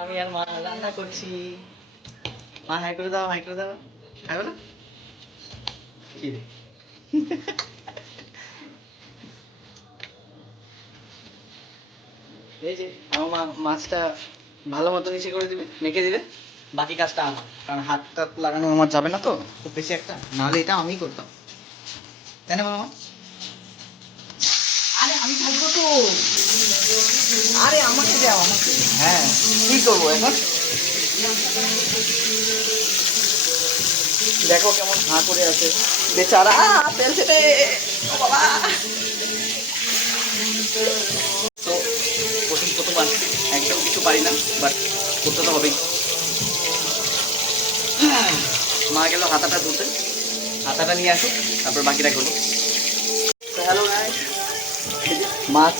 আমি আর মা রান্না করছি। মা হাই করে দাও, হাই করে দাও। খাবে না? কি রে? এই যে আমার মা মাছটা ভালো মতো নিচে করে দিবে, মেখে দিবে। বাকি কাজটা আমার, কারণ হাত টাত লাগানো আমার যাবে না তো খুব বেশি একটা, নাহলে এটা আমিই করতাম, তাই না মামা? আরে আমি থাকবো তো। আরে আমাকে দাও, আমাকে। হ্যাঁ, কি করবো এখন? দেখো কেমন হাঁ করে আছে বেচারা, তেল ছেটে। ও বাবা। তো প্রথম প্রথম আসছি, একদম কিছু পারি না, বাট করতে তো হবেই। মা গেল হাতাটা ধুতে, হাতাটা নিয়ে আসুক, তারপর বাকিটা করবো। তো হ্যালো গাইস, মাছ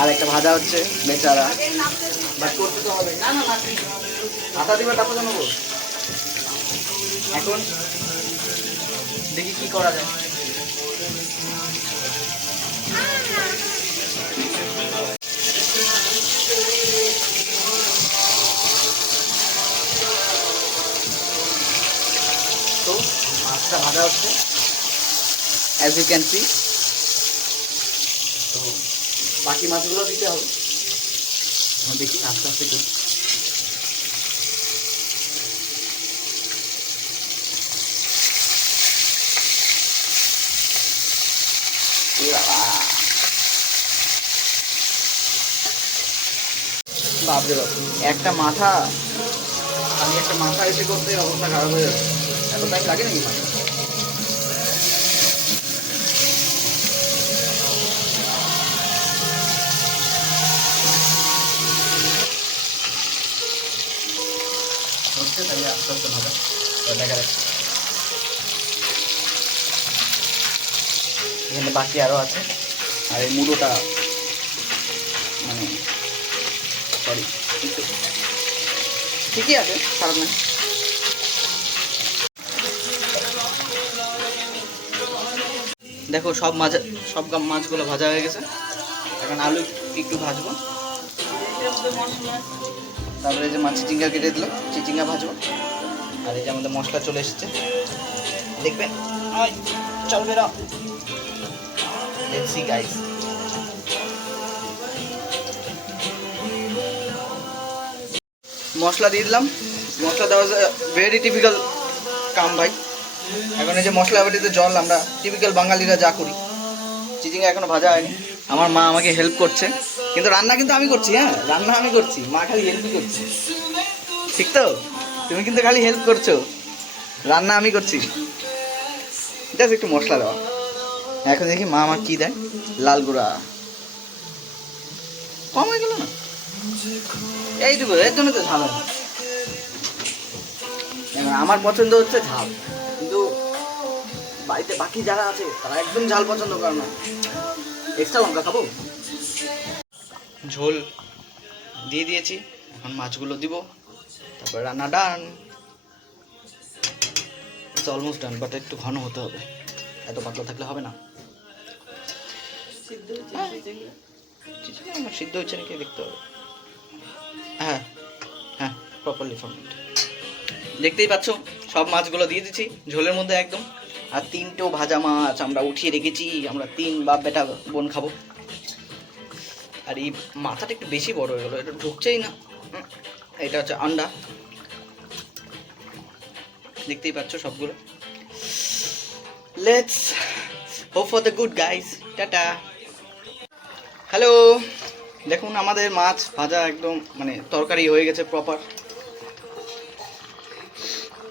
আর একটা ভাজা হচ্ছে বেচারা, বাট করতে তো হবে। না না না, হাতা দিবে তারপর জানাবো। এখন দেখি কি করা যায়। তো মাছটা ভাজা হচ্ছে, অ্যাজ ইউ ক্যান সি। তো বাকি মাছগুলো দিতে হবে, দেখি আস্তে আস্তে করি। বাপরে বাপ, একটা মাথা, আমি একটা মাথা এসে করতে অবস্থা খারাপ হয়ে যাচ্ছে। এত টাইম লাগে নাকি মাথা? হচ্ছে তাই আস্তে আস্তে ভাজা দেখা যাচ্ছে। এখানে বাকি আরও আছে, আর এই মুড়োটা মানে সরি ঠিকই আছে, খারাপ না। দেখো সব মাছগুলো ভাজা হয়ে গেছে, এখন আলু একটু ভাজবো, তারপরে এই যে মাছ চিচিঙ্গা কেটে দিল, চিচিঙ্গা ভাজবো। আর এই যে আমাদের মশলা চলে এসেছে, দেখবেন। চল বেরো, লেটস সি গাইস। মশলা দিয়ে দিলাম, মশলা দেওয়া ভেরি টিপিক্যাল কাম ভাই। এখন এই যে মশলা বাটিতে জল, আমরা টিপিক্যাল বাঙালিরা যা করি। চিচিঙ্গা এখনো ভাজা হয়নি, আমার মা আমাকে হেল্প করছে, কিন্তু রান্না কিন্তু আমি করছি। হ্যাঁ, রান্না আমি করছি, মা খালি হেল্পই করছে, ঠিক তো? তুমি কিন্তু খালি হেল্প করছো, রান্না আমি করছি। জাস্ট একটু মশলা দেওয়া। এখন দেখি মা আমার কি দেয়, লাল গুঁড়া কম হয়ে গেল না, এইটুকু, এর জন্য তো ঝাল হয়। আমার পছন্দ হচ্ছে ঝাল, কিন্তু বাড়িতে বাকি যারা আছে তারা একদম ঝাল পছন্দ করে না। এক্সট্রা লঙ্কা খাবো। ঝোল দিয়ে দিয়েছি, এখন মাছগুলো দিব, তারপর রান্না ডান। ইটস অলমোস্ট ডান, বাট একটু ঘন হতে হবে, এত পাতলা থাকলে হবে না। আমার সিদ্ধ হচ্ছে নাকি দেখতে হবে। হ্যাঁ হ্যাঁ, প্রপারলি ফর্মেট। দেখতেই পাচ্ছ সব মাছগুলো দিয়ে দিচ্ছি ঝোলের মধ্যে একদম। আর 3টো ভাজা মাছ আমরা উঠিয়ে রেখেছি, আমরা 3 বাপ বেটা বোন খাবো। আর এই মাথাটা একটু বেশি বড় হয়ে গেলো, এটা ঢুকছেই না। এটা হচ্ছে আন্ডা, দেখতেই পাচ্ছ সবগুলো। Let's hope for the good guys, tata. Hello, দেখুন আমাদের মাছ ভাজা একদম মানে তরকারি হয়ে গেছে প্রপার।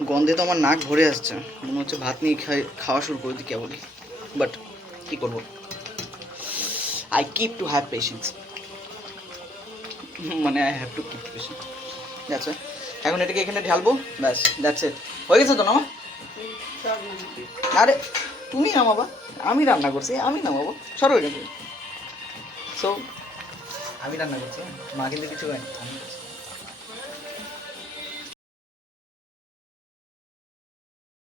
গন্ধে তো আমার নাক ভরে আসছে, মনে হচ্ছে ভাত নিয়ে খাওয়া শুরু করে দিই কেবলই, বাট কী করবো, I keep to have patience, মানে I have to keep patience. আচ্ছা, এখন এটাকে এখানে ঢালবো, ব্যাস, দ্যাটস ইট। হয়ে গেছে তো না? আরে তুমি নামাবা, আমি রান্না করছি, আমি নামাবো, সরো এখানে। সো আমি রান্না করছি, মা কিন্তু কিছু হয়নি।